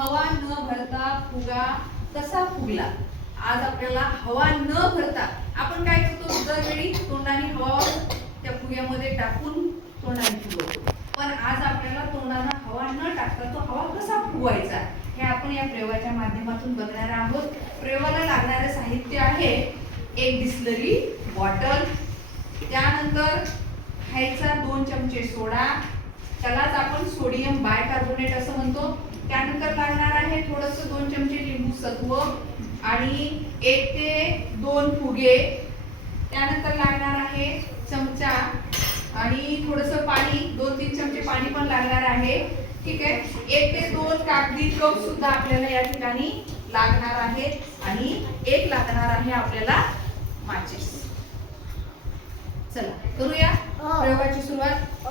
हवा न भरता फुगा कसा फुगला. आज आपल्याला हवा न भरता आपण काय करतो, दरवेळी तोंडाने हवा त्या फुग्यामध्ये टाकून तोंडाने फुगवतो. पण आज आपल्याला तोंडाने हवा न टाकता तो हवा कसा फुगवायचा हे आपण या प्रयोगाच्या माध्यमातून बघणार आहोत. प्रयोगाला लागणारे साहित्य आहे एक बिसलरी बॉटल, त्यानंतर खायचा 2 चमचे सोडा, त्यालाच आपण सोडियम बायकार्बोनेट असं म्हणतो. त्यानंतर लागणार आहे थोडंसं 2 चमचे लिंबू सत्व आणि 1 ते 2 फुगे. त्यानंतर लागणार आहे चमचा आणि थोडंसं पाणी, 2-3 चमचे पाणी पण लागणार आहे. ठीक आहे. 1 ते 2 कागदी कप सुद्धा आपल्याला या ठिकाणी लागणार आहे आणि 1 लागणार आहे आपल्याला माचीस. चला करूया प्रयोगाची सुरुवात.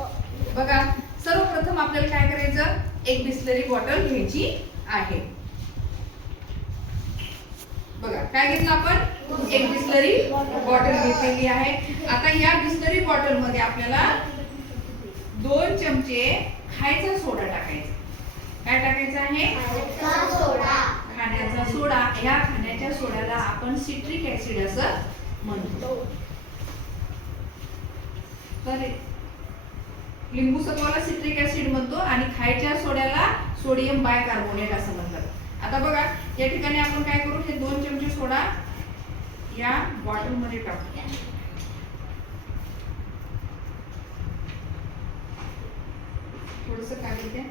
बघा, सर्वप्रथम आपल्याला काय करायचं, एक बिसलरी बॉटल घ्यायची आहे. बघा काय घेतलं आपण, एक बिसलरी बॉटल घेतलेली आहे. आता या बिसलरी बॉटल मध्ये आपल्याला 2 चमचे खायचा सोडा टाकायचा. काय टाकायचं आहे, खाण्याचा सोडा. या खाण्याच्या सोड्याला आपण सिट्रिक ऍसिड असं म्हणतो. तर लिंबू सत्वाला सिट्रिक ऍसिड म्हणतो आणि खायच्या सोड्याला सोडियम बायकार्बोनेट असं म्हणतात. आता बघा या ठिकाणी आपण काय करू, हे 2 चमचे सोडा या बॉटल मध्ये टाकू. थोडंसं काढू द्या.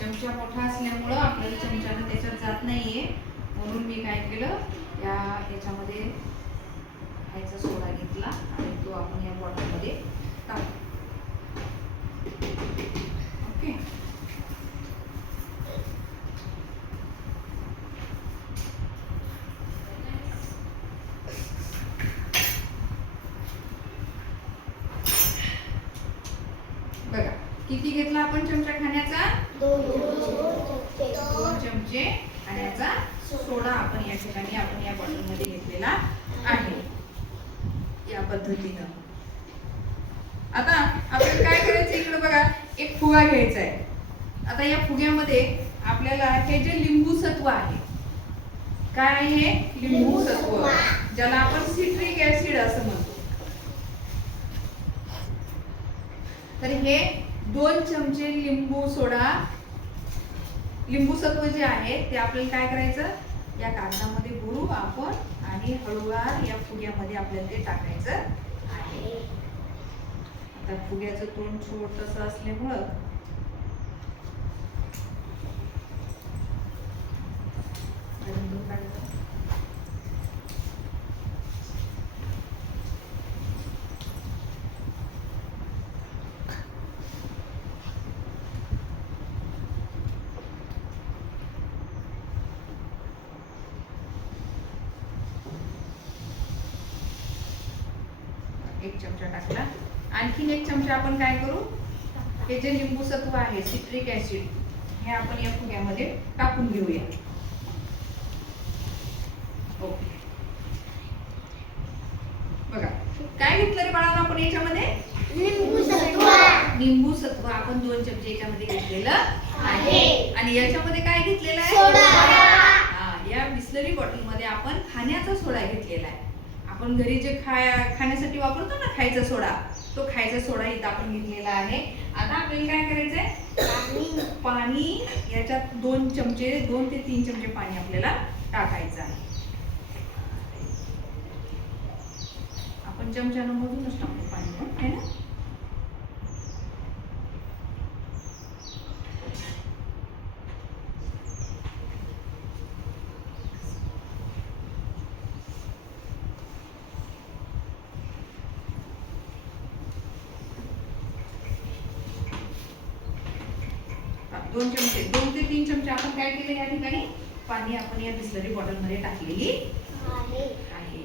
चमचा मोठा असल्यामुळं आपल्याला चमच्यानं त्याच्यात जात नाहीये, म्हणून मी काय केलं, याच्यामध्ये खायचा सोडा घेतला आणि तो आपण या बॉटलमध्ये टाकू. ओके. बघा किती घेतला आपण चमचा खाण्याचा, 2 चमचे खाण्याचा सोडा आपण या ठिकाणी आपण या बॉटल मध्ये घेतलेला आहे. या पद्धतीनं आता आपल्याला काय करायचं, इकडे बघा एक फुगा घ्यायचा आहे. आता या फुग्यामध्ये आपल्याला हे जे लिंबू सत्व आहे, काय आहे, लिंबू सत्व, ज्याला आपण सिट्रिक ऍसिड असं म्हणतो. तर हे 2 चमचे लिंबू सोडा, लिंबू सत्व जे आहे ते आपल्याला काय करायचं, या कागदामध्ये बुडू आपण आणि हळूवार या फुग्यामध्ये आपल्याला ते टाकायचं आहे. आता फुग्याचं तोंड छोटंसं असल्यामुळं एक चमचा टाकला. आणखीन 1 चमचा आपण काय करू, हे जे लिंबू सत्व आहे सिट्रिक ऍसिड हे आपण या फुग्यामध्ये टाकून घेऊया. ओके. बघा काय घेतलं रे बाळांनो आपण याच्यामध्ये, लिंबू सत्व आपण 2 चमचे याच्यामध्ये घेतलेलं आहे. आणि याच्यामध्ये काय घेतलेलं आहे, सोडा. या बिसलरी बॉटल मध्ये आपण खाण्याचा सोडा घेतलेला आहे. आपण घरी जे खाण्यासाठी वापरतो ना खायचा सोडा, तो खायचा सोडा इथं आपण घेतलेला आहे. आता आपल्याला काय करायचंय, पाणी याच्यात 2 चमचे 2 ते 3 चमचे पाणी आपल्याला टाकायचं आहे. आपण चमच्यानं मधूनच टाकतो पाणी, है ना. दोन चमचे 2 ते 3 चमचे आपण काय केले, या ठिकाणी पाणी आपण या बिसलरी बॉटल मध्ये टाकलेली आहे.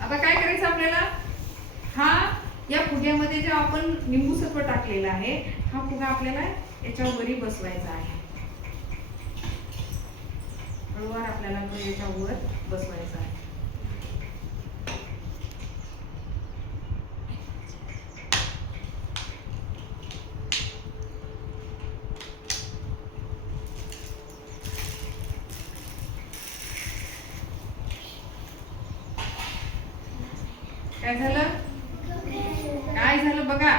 आता काय करायचं आपल्याला, हा या फुग्यामध्ये जे आपण लिंबू सत्व टाकलेला आहे हा फुगा आपल्याला याच्यावरी बसवायचा आहे. हळूवार आपल्याला तो याच्यावर बसवायचा आहे. काय झालं? काय झालं बघा?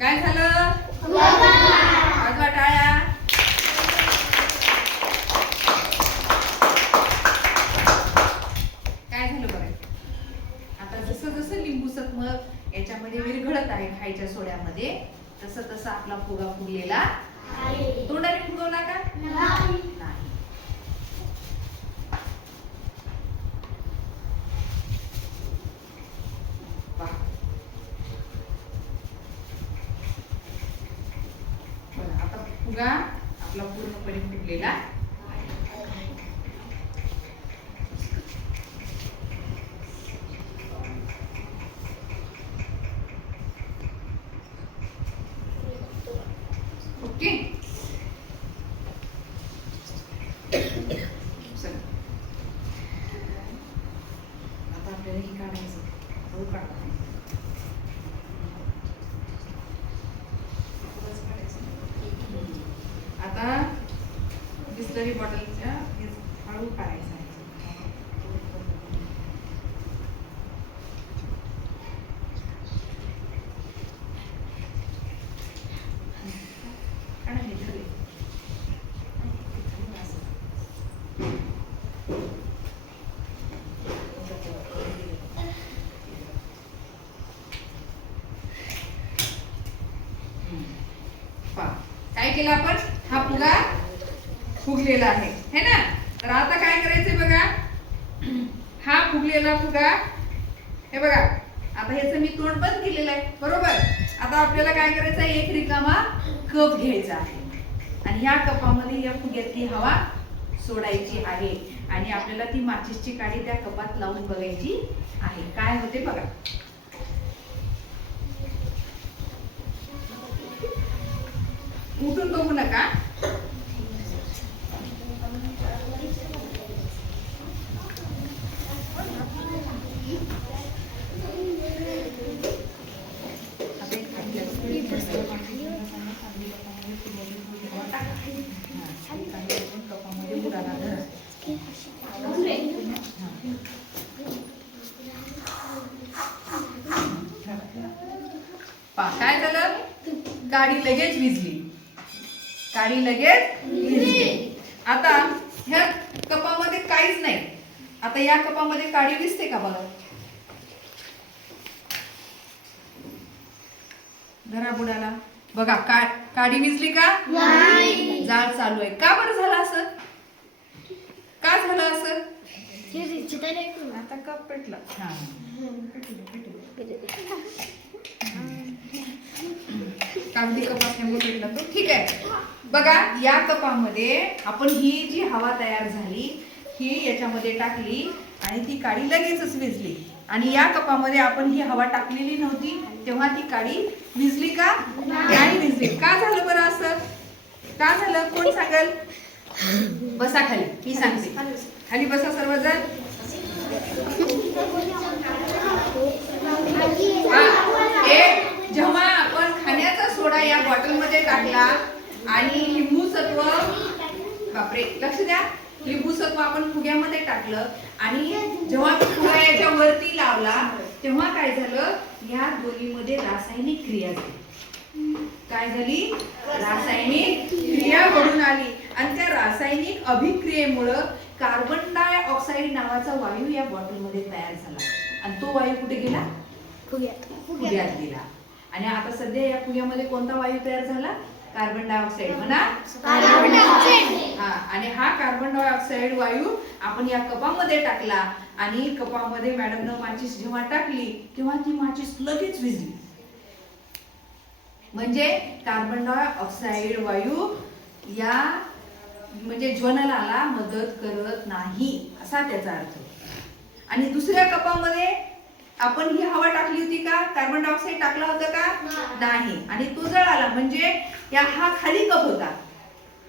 काय झालं? वाजवा टाळ्या. काय झालं बघा? आता जसं जसं लिंबू सत्मक याच्यामध्ये विरघळत आहे खायच्या सोड्यामध्ये, तसं तसं आपला फुगा फुगलेला आहे. तोंडाने फुगवला का? नाही. आता फुगा आपला पूर्णपणे फुगलेला आहे. ओके. आता आपल्याला हे काढायचं. आता बिस्लरी बॉटलच्या हळू काढायचं आहे. काय केलं आपण? हा फुगा फुगलेला आहे है ना. तर आता काय करायचंय बघा, हा फुगलेला फुगा हे बघा, आता ह्याचं मी तोंड बंद केलेलं आहे बरोबर. आता आपल्याला काय करायचं आहे, एक रिकामा कप घ्यायचा आहे आणि ह्या कपामध्ये या फुग्यातली हवा सोडायची आहे आणि आपल्याला ती माचीसची काडी त्या कपात लावून बघायची आहे. काय होते बघा. उठून बघू नका. काय झालं? काडी लगेच विझली. काडी लगेच विझली. आता ह्या कपामध्ये काहीच नाही. आता या कपामध्ये काडी विझते का बघा. धरा बुडाला बघा. काडी विझली का? नाही. जाळ चालू आहे. का बरं झालं असं? का झालं असं? आता कप पेटला. हा कागदी कपासण्यामुळे पेटला तो. ठीक आहे. बघा या कपामध्ये आपण ही जी हवा तयार झाली ही याच्यामध्ये टाकली आणि ती काडी लगेचच विझली. आणि या कपामध्ये आपण ही हवा टाकलेली नव्हती तेव्हा ती काडी विझली का? नाही विझली. का झालं बरं असं? का झालं? कोण सांगेल? बसा खाली. मी सांगते. खाली बसा सर्वजण. जेव्हा आपण खाण्याचा सोडा या बॉटलमध्ये टाकला आणि लिंबू सत्व, बापरे लक्ष द्या, लिंबू सत्व आपण फुग्यामध्ये टाकलं आणि जेव्हा फुगा याच्या वरती लावला तेव्हा काय झालं, या दोन्हीमध्ये रासायनिक क्रिया झाली. काय झाली? रासायनिक क्रिया घडून आली आणि त्या रासायनिक अभिक्रियेमुळे कार्बन डायऑक्साईड नावाचा वायू या बॉटलमध्ये तयार झाला आणि तो वायू कुठे गेला? फुग्यात गेला. आणि आता सध्या या फुग्यामध्ये कोणता वायू तयार झाला? Carbon dioxide. म्हणा हा. आणि हा कार्बन डायऑक्साईड वायू आपण या कपामध्ये टाकला आणि कपामध्ये मॅडमनं माचीस जेव्हा टाकली तेव्हा ती माचीस लगेच विझली. म्हणजे कार्बन डायऑक्साईड वायू या म्हणजे ज्वलनाला मदत करत नाही असा त्याचा अर्थ. आणि दुसऱ्या कपामध्ये आपण ही हवा टाकली होती का? कार्बन डायऑक्साईड टाकला होता का? नाही. आणि तो जळाला म्हणजे हा खाली कप होता,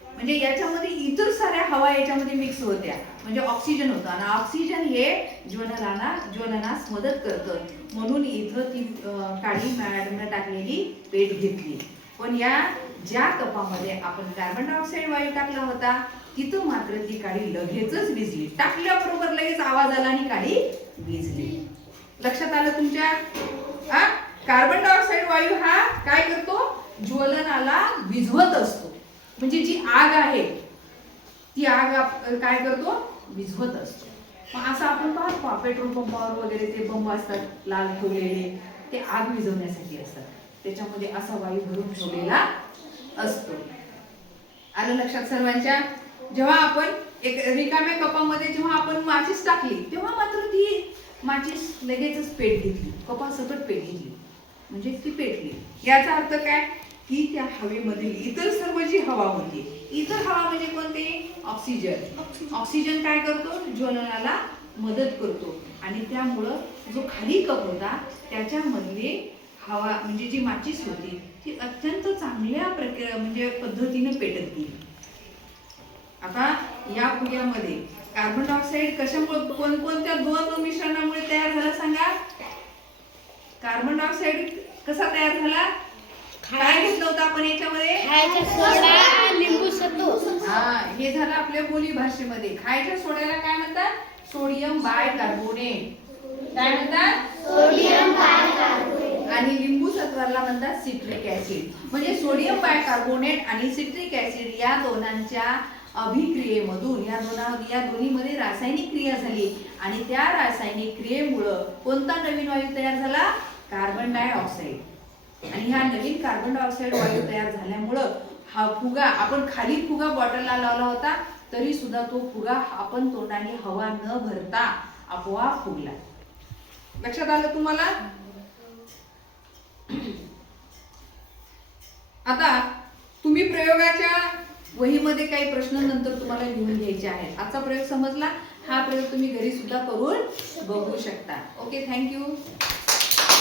म्हणजे याच्यामध्ये इतर साऱ्या हवा याच्यामध्ये मिक्स होत्या, म्हणजे ऑक्सिजन होता आणि ऑक्सिजन हे ज्वलनास मदत करतं. म्हणून इथं ती काळी मॅडमने टाकलेली पेट घेतली. पण या ज्या कपामध्ये आपण कार्बन डायऑक्साईड वायू टाकला होता तिथं मात्र ती काळी लगेचच विझली. टाकल्याबरोबर लगेच आवाज आला आणि काळी विझली. लक्षात आलं तुमच्या? कार्बन डायऑक्साईड वायू हा काय करतो? ज्वलनाला विझवत असतो. म्हणजे जी आग आहे ती आग काय करतो? विझवत असतो. मग असं आपण पाहतो पेट्रोल पंपावर वगैरे ते बंब असतात लाल ठेवलेले, ते आग विझवण्यासाठी असतात. त्याच्यामध्ये असा वायू भरून ठेवलेला असतो. आलं लक्षात सर्वांच्या? जेव्हा आपण एक रिकाम्या कपामध्ये जेव्हा आपण माचीस टाकली तेव्हा मात्र ती माचीस लगेचच पेट घेतली, कपासकट पेट घेतली, म्हणजे ती पेटली. याचा अर्थ काय की त्या हवेमधील इतर सर्व जी हवा होती, इतर हवा म्हणजे कोणते? ऑक्सिजन. ऑक्सिजन काय करतो? ज्वलनाला मदत करतो आणि त्यामुळं जो खाली कप होता त्याच्यामधले हवा म्हणजे जी माचीस होती ती अत्यंत चांगल्या म्हणजे पद्धतीने पेटत गेली. आता या फुग्यामध्ये कार्बन डायऑक्साईड कशामुळे कोणकोणत्या दोन मिश्रणामुळे तयार झाला सांगा? कार्बन डायऑक्साईड कसा तयार झाला? काय घेतलं होतं आपण याच्यामध्ये? खायचा सोडा, लिंबू सत्व. हे झालं आपल्या बोली भाषेमध्ये. खायच्या सोड्याला काय म्हणतात? Sodium bicarbonate. काय म्हणतात? Sodium bicarbonate. आणि लिंबू सत्वाला म्हणतात सिट्रिक ऍसिड. म्हणजे सोडियम बायकार्बोनेट आणि सिट्रिक ऍसिड या दोनांच्या अभिक्रियेमधून या दोन्हीमध्ये रासायनिक क्रिया झाली आणि त्या रासायनिक क्रियेमुळं कोणता नवीन वायू तयार झाला? Carbon dioxide. आणि ह्या नवीन कार्बन डायऑक्साईड वायू तयार झाल्यामुळं हा फुगा आपण खाली फुगा बॉटलला लावला होता तरी सुद्धा तो फुगा आपण तोंडाने हवा न भरता आपोआप फुगला. लक्षात आलं तुम्हाला? आता तुम्ही प्रयोगाच्या वहीमध्ये काही प्रश्न नंतर तुम्हाला लिहून घ्यायचे आहेत. आजचा प्रयोग समजला? हा प्रयोग तुम्ही घरी सुद्धा करून बघू शकता. Okay, thank you.